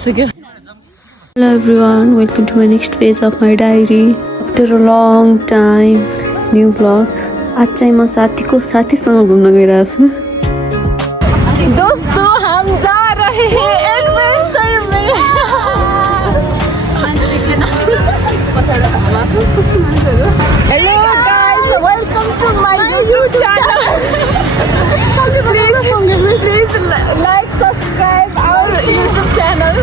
भइसक्यो Hello everyone, welcome to my next phase of my diary. After a long time, new vlog. आज चाहिँ म साथीसँग घुम्न गइरहेको छु। दोस्तों हम जा रहे हैं एडवेंचर में hello guys welcome to my YouTube channel please like subscribe our YouTube channel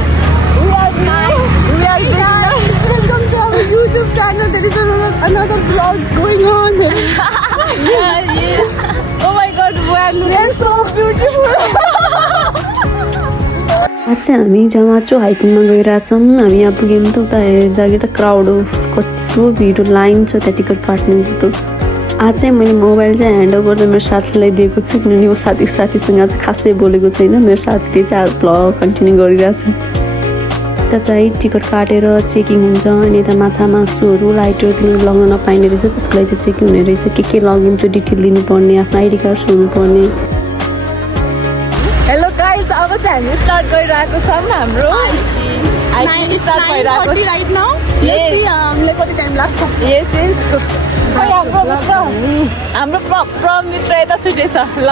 we are Welcome to our YouTube channel. There is another vlog going on. yes oh my god we are so beautiful आज चाहिँ हामी जमाचो हाइकिङमा गइरहेछौँ। हामी यहाँ पुग्यौँ त उता हेर्दाखेरि त क्राउड कत्रो भिड लाइन छ त्यहाँ टिकट काट्नु त। आज चाहिँ मैले मोबाइल चाहिँ ह्यान्ड ओभर चाहिँ मेरो साथीलाई दिएको छु किनभने म साथीसँग चाहिँ खासै बोलेको छैन। मेरो साथीले चाहिँ आज भ्लग कन्टिन्यू गरिरहेछ। यता चाहिँ टिकट काटेर चेकिङ हुन्छ अनि यता माछा मासुहरू लाइटहरू तिनीहरू लगाउन नपाइने रहेछ। त्यसको लागि चाहिँ चेकिङ हुने रहेछ। के लग्यौँ त्यो डिटेल दिनुपर्ने, आफ्नो आइडी कार्ड हुनुपर्ने। हेलो गाइस अब चाहिँ हामी स्टार्ट गरिरहेको छौँ हाम्रो हाइकिङ स्टार्ट भइरहेको छ right now. Let's see हमले कति टाइम लाग्छ। यस हाम्रो मित्र यता छुटेछ ल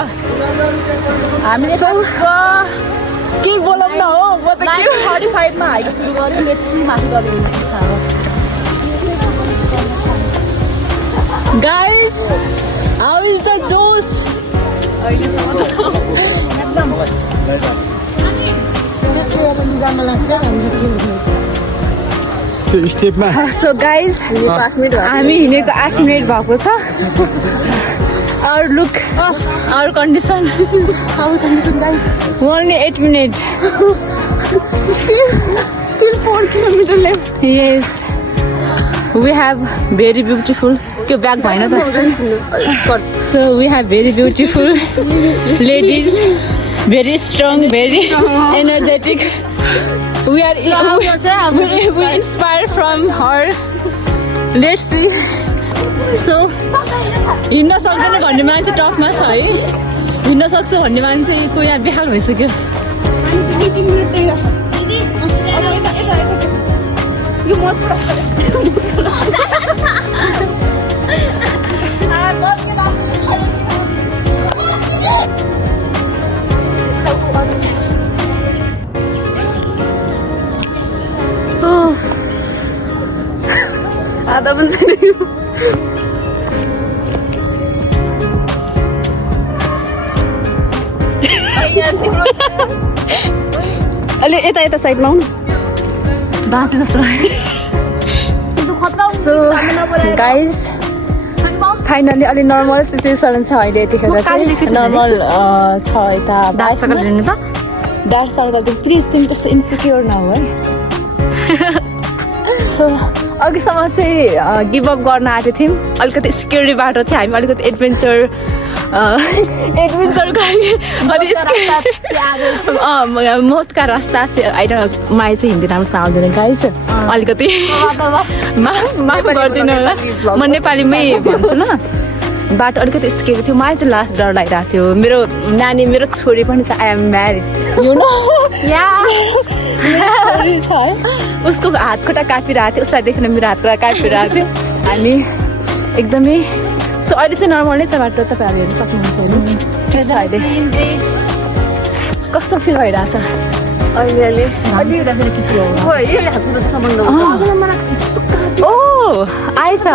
हामीले के बोलाउँ न हो म त 9:45 मा हाइक सुरु गर्यो लेट्स सी माथि गयो गाइस हाउ इज द जोस सो गाइज हामी हिँडेको 8 मिनट भएको छ और look our condition this is our condition guys only 8 minutes still 4 kilometers left yes we have very beautiful त्यो ब्याग भएन त so we have very beautiful ladies very strong very energetic we inspired from her let's see so हिँड्न सक्दैन भन्ने मान्छे टपमा छ है हिँड्न सक्छु भन्ने मान्छेको यहाँ बेहाल भइसक्यो आधा पनि छैन अलि यता साइडमा आउनु बाँचे जस्तो सो गाइज फाइनली अलि नर्मल सिचुएसन छ अहिले यतिखेर चाहिँ नर्मल छ यता डार्क सर्कल प्लिज तिमी त्यस्तो इन्सिक्योर नहो है सो अघिसम्म चाहिँ गिभ अप गर्न आँटेको थियौँ अलिकति स्केरी बाटो थियो हामी अलिकति एडभेन्चर मौतका रास्ता चाहिँ आएर माइ चाहिँ हिँड्दै राम्रोसँग आउँदैन गाइज अलिकति माफ गरिदिनु होला म नेपालीमै भन्छु ल बाटो अलिकति स्केरी थियो मलाई चाहिँ लास्ट डर लागिरहेको थियो मेरो नानी मेरो छोरी पनि छ आई एम म्यारिड छ है उसको हात खुट्टा कापिरहेको थियो उसलाई देखेर मेरो हात खुट्टा कापिरहेको थियो अनि एकदमै सो अहिले चाहिँ नर्मल नै छ बाटो तपाईँहरू हेर्नु सक्नुहुन्छ हेर्नुहोस् अहिले कस्तो फिल भइरहेछ अहिले ओ आएछ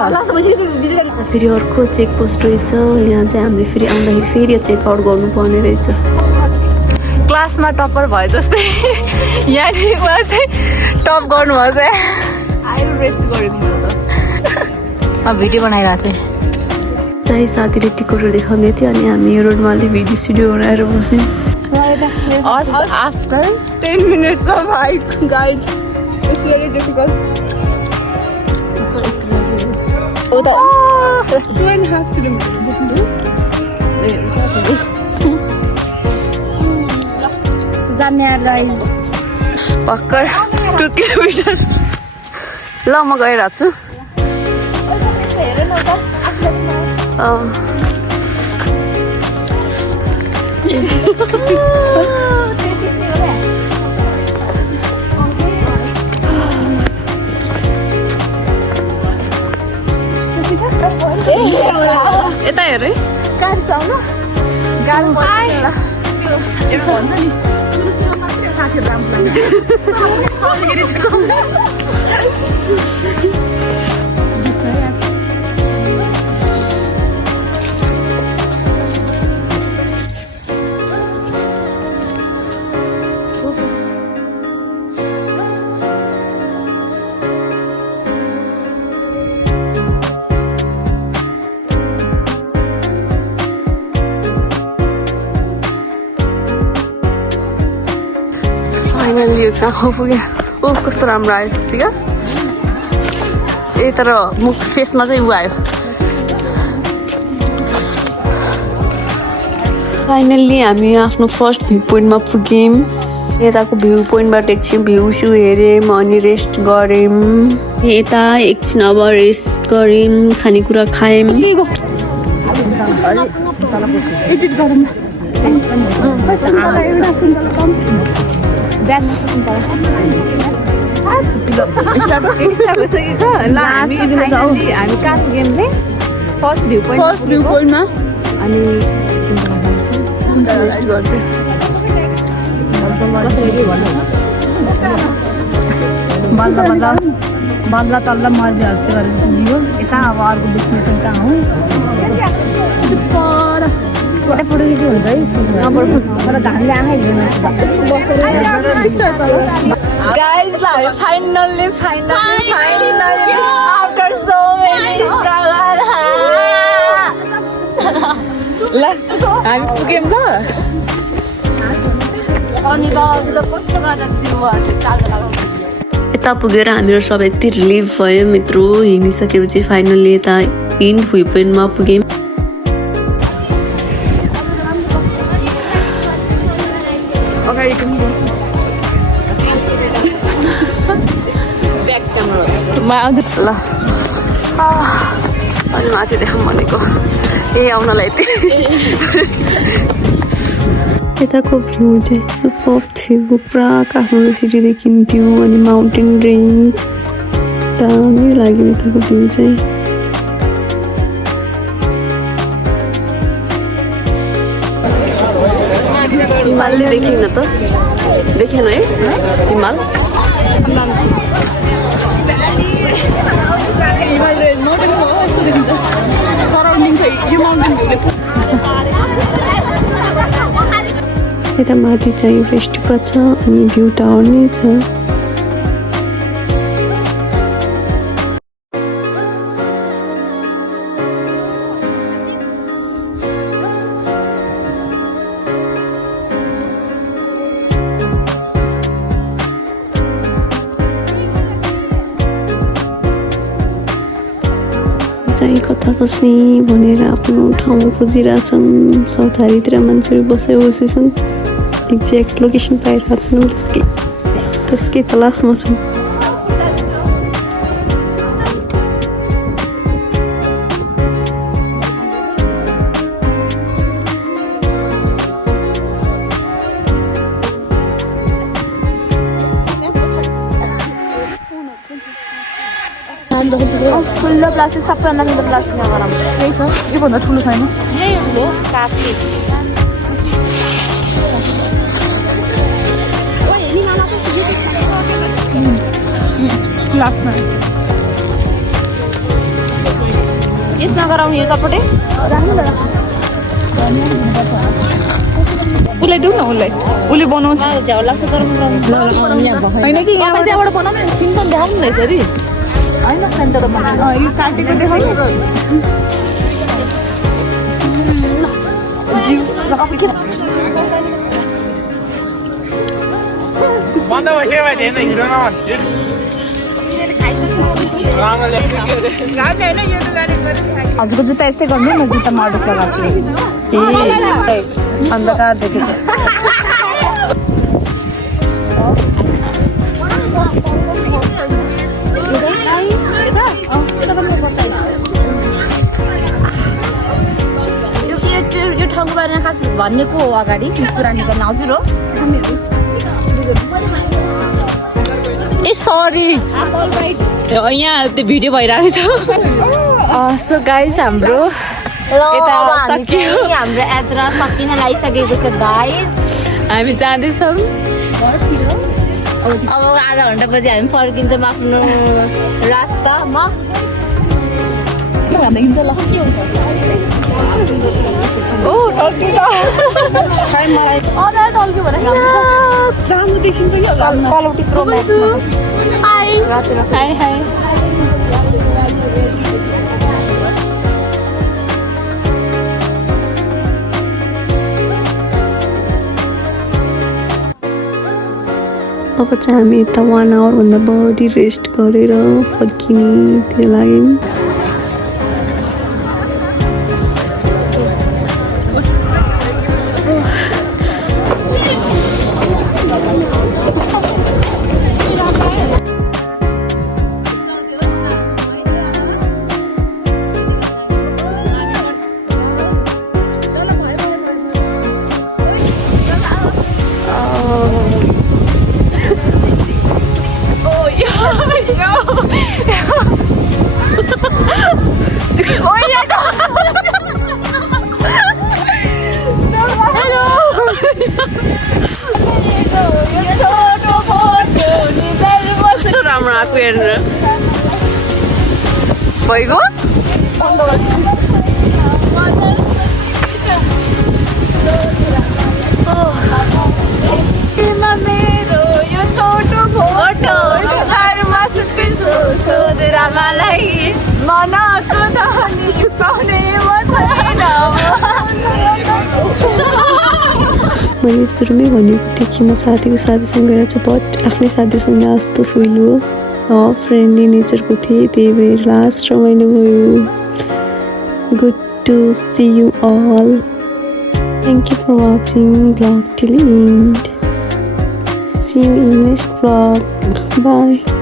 फेरि अर्को चेक पोस्ट रहेछ यहाँ चाहिँ हामीले फेरि आउँदाखेरि फेरि चेक आउट गर्नुपर्ने रहेछ क्लासमा टपर भयो जस्तै यहाँनिर मलाई चाहिँ टप गर्नुभयो चाहिँ रेस्ट गरेको भिडियो बनाइरहेको थिएँ चाहिँ साथीले टिकटहरू देखाउँदै थियो अनि हामी यो रोडमा अलि भिडियो सिडियो बनाएर बस्यौँ after 10 minutes of hike guys it's very difficult 2.5 kilometers Jamia guys भर्खर 2 किलोमिटर ल म गइरहेको छु यता हेर है गाडीसँग गाडी भन्छ नि सुरु सुरुमा मात्रै साथीहरू राम्रो फाइनली यो कहाँ पुग्यो ओह कस्तो राम्रो आयो स्वस्तिका ए तर मुख फेसमा चाहिँ ऊ आयो फाइनल्ली हामी आफ्नो फर्स्ट भ्यू पोइन्टमा पुग्यौँ यताको भ्यू पोइन्टबाट एकछिन भ्यू स्यू हेऱ्यौँ अनि रेस्ट गऱ्यौँ यता एकछिन अब रेस्ट गऱ्यौँ खानेकुरा खायौँ एडिट गरौँ हामी कहाँ पुग्यौँ फर्स्ट भ्यू पोइन्टमा अनि बल्ल तल्ल मर्जी हल्ती गरेर पुग्यो यता अब अर्को डेस्टिनेसन कहाँ हो फोटो खिच्नु हुन्छ है घामले आँखा Guys, like finally after so many struggle. हामी पुग्यौँ ल अनि कस्तो यता पुगेर हामीहरू सबै यति रिलिभ भयो यत्रो हिँडिसकेपछि फाइनल्ली यता हिन्ड भ्यू पोइन्टमा पुग्यौँ ल अनि माथि देखाउँ भनेको ए आउनलाई यति यताको भ्यू चाहिँ सुपर थियो पुरा काठमाडौँ सिटी देखिन्थ्यो अनि माउन्टेन रेन्ज दामी लाग्यो यताको भ्यू चाहिँ हिमालले देखिन त देखेन है हिमाल यता माथि चाहिँ फेस्टिभल छ अनि भ्यू टावर नै छ चाहिँ कता बस्ने भनेर आफ्नो ठाउँ खोजिरहेछन् चौतारीतिर मान्छेहरू बसेछन् एक्ज्याक्ट लोकेसन पाइरहेको छैन त्यसकै तलासमा छौँ ठुलो प्लास्टिक सबैभन्दा ठुलो प्लास्टिक नगराउँ त्यही छ योभन्दा ठुलो छैन यही ठुलो काठको क्लासमा यसमा गराउने यो सपोर्टै उसलाई देऊ न उसले बनाउँछ झ्याउ लाग्छ तर होइन कि त्यहाँबाट बनाउनु सिम्पल देखाउनु रहेछ अरे होइन सेन्टर यो साथीको देखाउनु हजुरको जुत्ता यस्तै गर्नु न जुत्ता मडस लगाएको छु ए अन्धकार देखेछ यो ठाउँको बारेमा खास भनेको हो अगाडि कुरा निकाल्न हजुर हो ए सरी यहाँ त्यो भिडियो भइरहेको छ सो गाइस हाम्रो यता सकियो हाम्रो यात्रा सकिन लागिसकेको छ गाइस हामी जाँदैछौँ अब आधा घन्टापछि हामी फर्किन्छौँ आफ्नो रास्तामा ओ टल्किन्छ टल्क्यो भने राम्रो देखिन्छ कि कलौटी प्रो हाई हाई अब चाहिँ हामी यता 1 आवरभन्दा बढी रेस्ट गरेर फर्किनेतिर लाग्यौँ कस्तो राम्रो आएको हेरेर भइगयो मेरो यो छोटो फोटो घरमा सुत्छु सोधेर मलाई मनको धनी पाउने म छैन मैले सुरुमै भनेको थिएँ कि म साथीको साथीसँग गएर चाहिँ बट आफ्नै साथीसँग जस्तो फिल हो फ्रेन्डली नेचरको थिएँ त्यही भएर लास्ट रमाइलो भयो good to see you all thank you for watching vlog till end see you in next vlog by